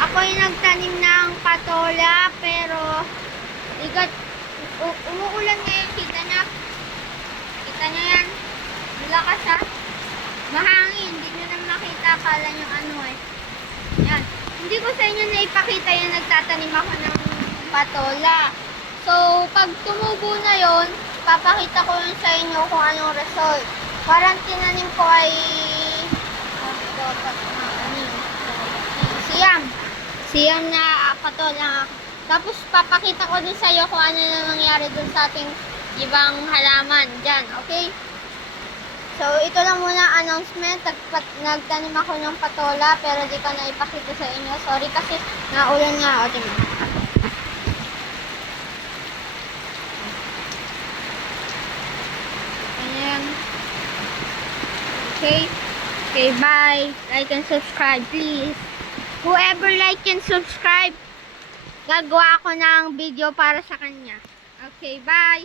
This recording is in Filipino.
Ako'y nagtanim ng patola, pero umuulan ngayon. Kita niya? Kita niya yan? Malakas ha? Mahangin. Hindi nyo na makita. Akala nyo ano eh. Yan. Hindi ko sa inyo na ipakita yan. Nagtatanim ako ng patola. So, pag tumubo na yon, papakita ko yun sa inyo kung anong result. Parang tinanim ko ay siyam na patola. Tapos papakita ko din sa iyo kung ano na nangyari dun sa ating ibang halaman dyan, okay? So, ito lang muna announcement. Nagtanim ako ng patola, pero di ko na ipakita sa inyo. Sorry kasi naulan nga. O, tingnan. Ayan. Okay. Okay, bye. Like and subscribe, please. Whoever like and subscribe, gagawa ako ng video para sa kanya. Okay, bye.